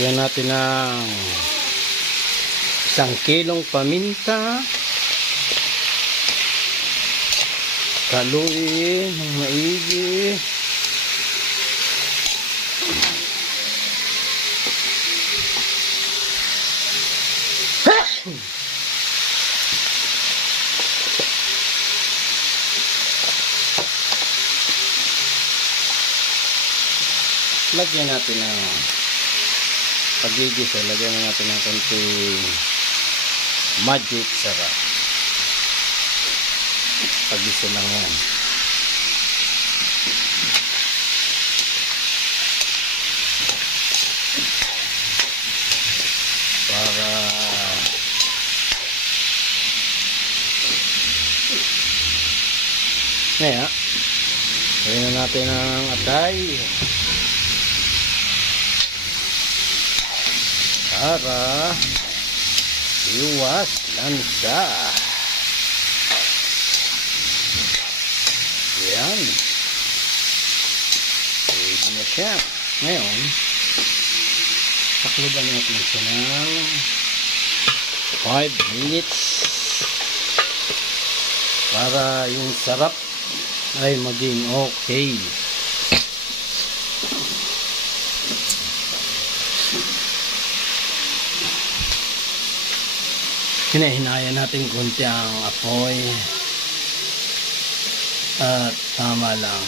Lagyan natin ng 1 kilong paminta. Haluin ng maigi. Lagyan natin ng pagigisa. Lagyan natin ng konting magic sarap. Pagisa lang yan. Para ngayon, lagyan natin ng atay. Para iwas lansa. Yan. Pwede na siya. Ngayon, takluban natin siya ng 5 minutes para yung sarap ay maging okay. Hinahinayan natin konti ang apoy at tama lang.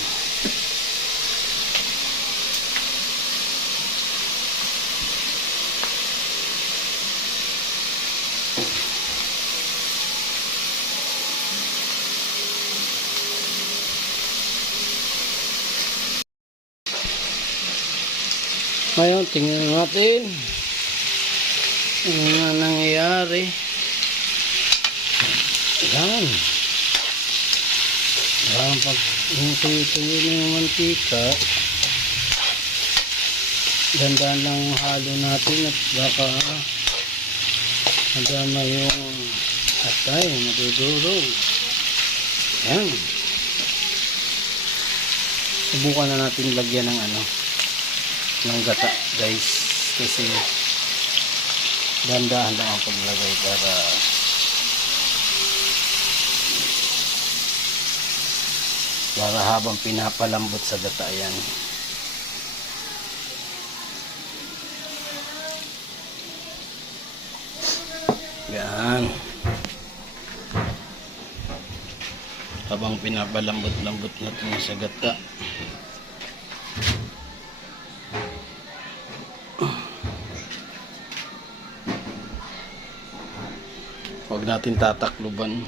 Ngayon, tingnan natin ano nga nangyayari. Yan. Pag tuyo-tuyo na yung mantika, gandaan lang yung halo natin at baka madama yung atay, madudurog. Yan. Subukan na natin lagyan ng ng gata, guys, kasi dandahan lang ang paglagay para habang pinapalambot sa gata yan. Yan. Habang pinapalambot-lambot natin sa gata. Huwag natin tatakluban.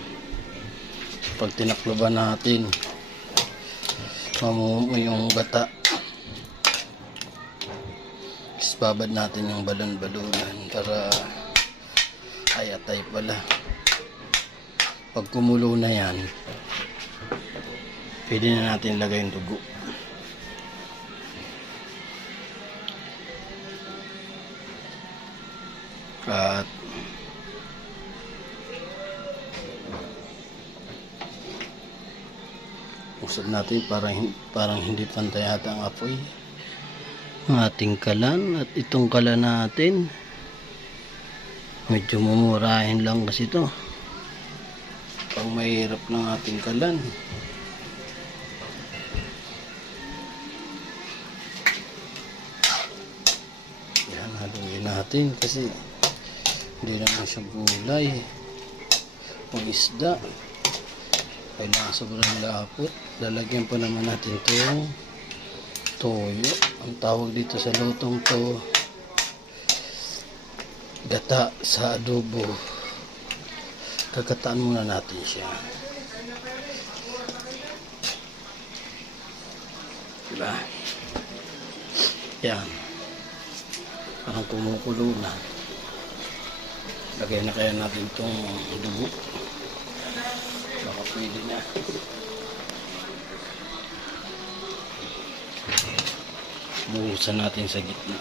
Pag tinakluban natin, mamumuy yung gata. Babad natin yung balon-balunan para ay atay pala. Pag kumulo na yan, pwede na natin lagay yung dugo. At usap natin parang hindi pantay ata ang apoy ng ating kalan. At itong kalan natin medyo mumurahin lang kasi ito pang mahirap ng ating kalan. Yan, haluin natin kasi hindi naman siya gulay o isda, kailangan sobrang lapot. Lalagyan pa naman natin itong toyo. Ang tawag dito sa lutong to, gata sa adobo. Kagataan muna natin siya, diba? Yan, parang kumukulo na. Lagay na kaya natin itong dugo, baka pwede na. Buhusan natin sa gitna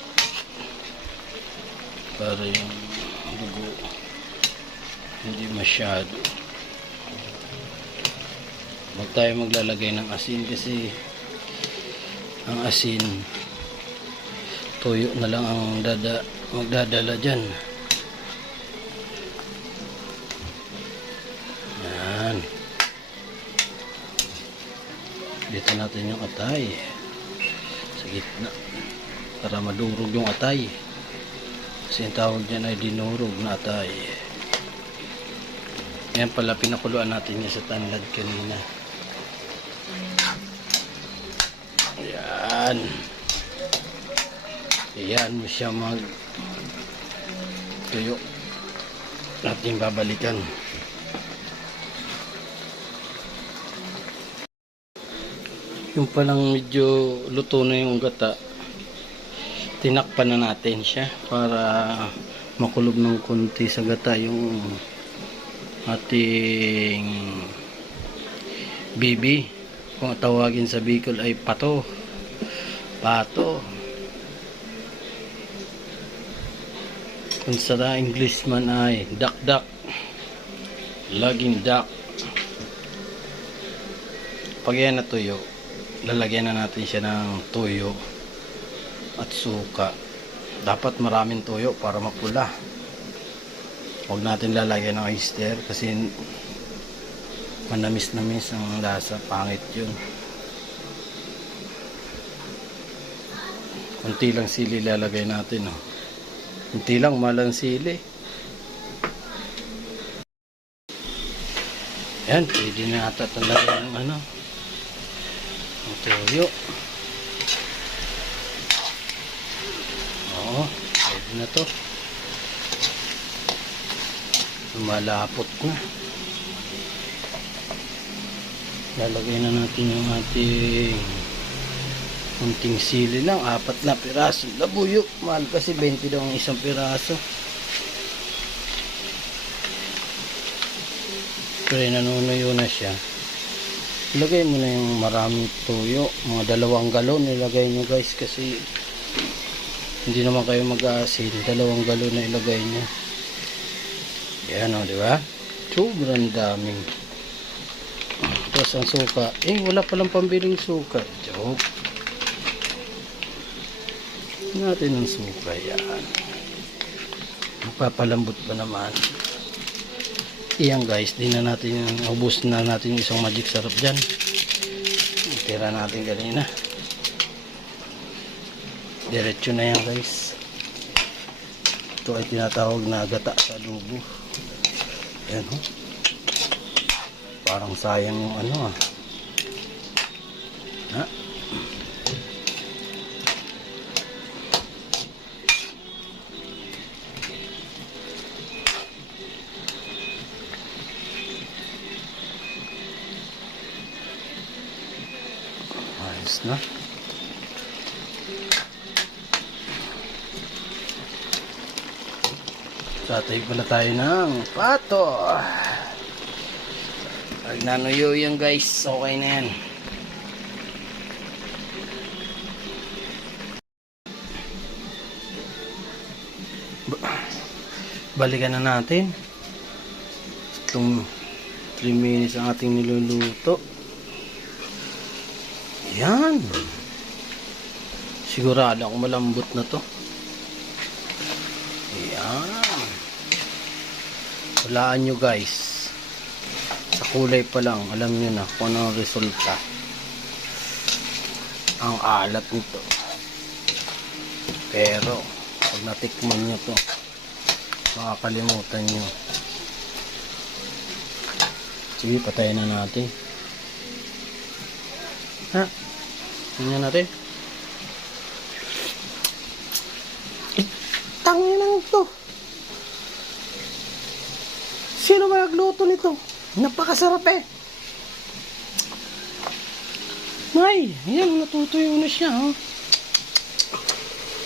para yung dugo hindi masyado. Huwag tayo maglalagay ng asin kasi ang asin tuyo na lang ang magdadala dyan. Yan. Dito natin yung atay sa gitna para madurog yung atay, kasi yung tawag dyan ay dinurog na atay. Yan pala, pinakuluan natin niya sa tanlad kanina. Yan. Yan mo siya mag tuyo. Natin babalikan. Yung palang medyo luto na yung gata, tinakpan na natin siya para makulob ng konti sa gata yung ating bibi. Kung tawagin sa Bicol ay pato. Kung sa English man ay duck. Laging duck. Pag yan natuyo, lalagyan na natin siya ng tuyo at suka. Dapat maraming tuyo para mapula. Huwag natin lalagyan ng oyster kasi manamis-namis ang lasa, pangit yun. Kunti lang sili lalagay natin, oh. Kunti lang, malang sili. Yan, pwede na ata talaga ng ang tuyo. Oo, pwede na to. Lumalapot na. Lalagay na natin yung ating kunting sili lang, 4 na piraso. Labuyo, mahal kasi 20 daw ang isang piraso. Pero nanunuyo na siya. Ilagay mo na yung maraming tuyo, mga 2 galon ilagay nyo guys, kasi hindi naman kayo mag-aasin. 2 galon na ilagay nyo. Yan, o, diba? Sobrang daming. Tapos ang suka, wala palang pambiling suka. Joke. Natin ang suka, yan. Magpapalambot ba naman? Iyan guys, di na natin, ubos na natin yung isang magic sarap dyan. Tira natin kanina. Diretso na yan guys. Ito ay tinatawag na gata sa adobo. Yan, ho. Parang sayang yung ha. Ayos na. Tatay pala tayo ng pato. Pag nanuyo yan guys, okay na yan. Balikan na natin. Itong 3 minutes ang ating niluluto. Yan. Sigurado ako malambot na to. Yan. Walaan nyo guys. Sa kulay pa lang, alam nyo na kung ano ang resulta. Ang alat nito. Pero, pag natikman nyo to, makakalimutan nyo. Sige, patayin na natin. Ha? Tingnan natin. Tangin lang ito. Sino ba nagluto nito? Napakasarap eh. Ay, yan, natutuyo na siya. Oh.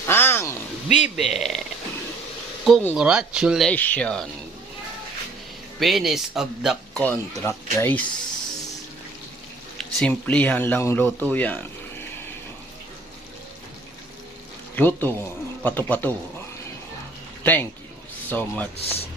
Ang bibe. Congratulations. Finish of the contract guys. Simplihan lang luto yan. Luto, pato-pato. Thank you so much.